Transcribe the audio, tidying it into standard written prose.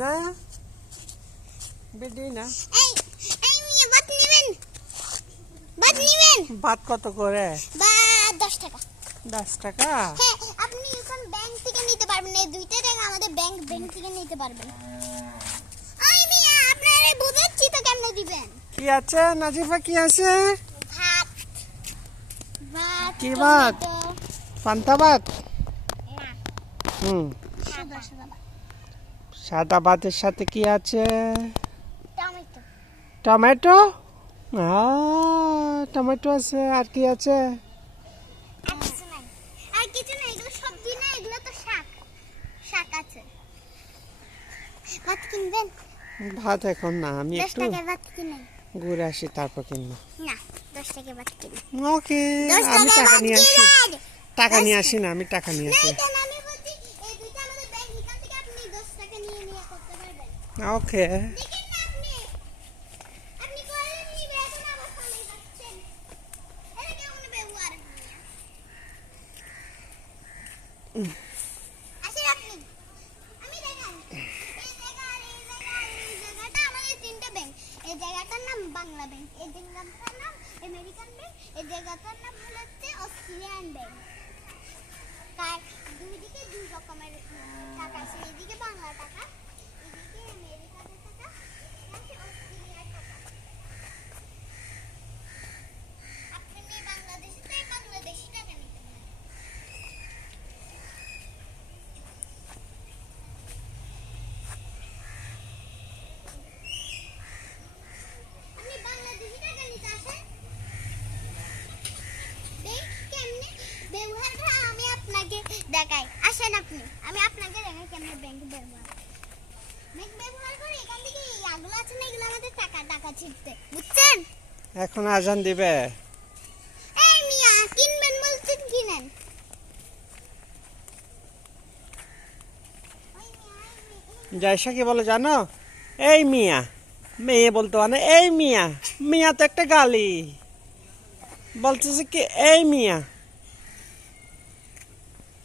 না বেডি না। এই মিয়া ভাত নেবেন? ভাত নেবেন? ভাত কত করে? ভাত 10 টাকা। 10 টাকা? হ্যাঁ, আপনি এখন ব্যাংক থেকে নিতে পারবেন। এই 2 টাকা আমাদের ব্যাংক থেকে নিতে পারবেন। এই মিয়া আপনারে বুঝাচ্ছি তো কেমনে দিবেন? কি আছে নাজিফা, কি আছে? ভাত। ভাত। কি ভাত? পান্তা ভাত? না, সাদা ভাত। সাদা ভাতের সাথে কি আছে? টমেটো। টমেটো? টমেটো আছে, আর কি আছে? আর কিছু নাই। আর কিছু নাই, এগুলো সবজি না, এগুলো তো শাক। শাক আছে। ভাত কিনবেন? ভাত এখন না, আমি 10 একটু টাকার ভাত কিনেন। ঘুরে আসি তারপর কিনবো। না, 10 টাকার ভাত কিনেন। ওকে, 10 আমি টাকার টাকা ভাত নিয়ে আসি। কিনেন। টাকা নিয়ে আসি না, আমি টাকা নিয়ে আসি। না, কেন আমি বলছি এই দুইটা আমাদের ব্যাংক এখান থেকে আপনি 10 টাকা নিয়ে করতে পারবেন। ওকে। দেখেন না আপনি? আপনি করেন নিবে এখন আবার ফোনে যাচ্ছেন। এটা কেমন ব্যবহার? আসেন আপনি। আমি দেখান। এই জায়গাটা আমাদের তিনটা ব্যাংক। এই জায়গাটার নাম বাংলা ব্যাংক, এই জায়গাটার নাম আমেরিকান ব্যাংক, এই জায়গাটার নাম হচ্ছে অস্ট্রেলিয়ান ব্যাংক। তার দুই দিকে দুই রকমের টাকা আছে, এদিকে বাংলা টাকা, এদিকে আমেরিকানের টাকা, এদিকে অস্ট্রেলিয়ার টাকা। আপনি বাংলাদেশি তাই বাংলাদেশি টাকা নিতে পারেন। আপনি বাংলাদেশি টাকা নিতে আসেন। ব্যাংক কেমনে ব্যবহারটা আমি আপনাকে দেখাই। আসেন আপনি, আমি আপনাকে দেখাই কেমনে ব্যাংক ব্যবহার। ব্যাংক ব্যবহার করে এখান থেকে এগুলো আছে না, এগুলো আমাদের টাকা ছিটতে, বুঝছেন? এখন আজান দিবে। এই মিয়া কিনবেন বলছেন, কিনেন। জায়সা কি বলে জানো? এই মিয়া, মেয়ে বলতে মানে এই মিয়া। মিয়া তো একটা গালি, বলতেছে কি এই মিয়া।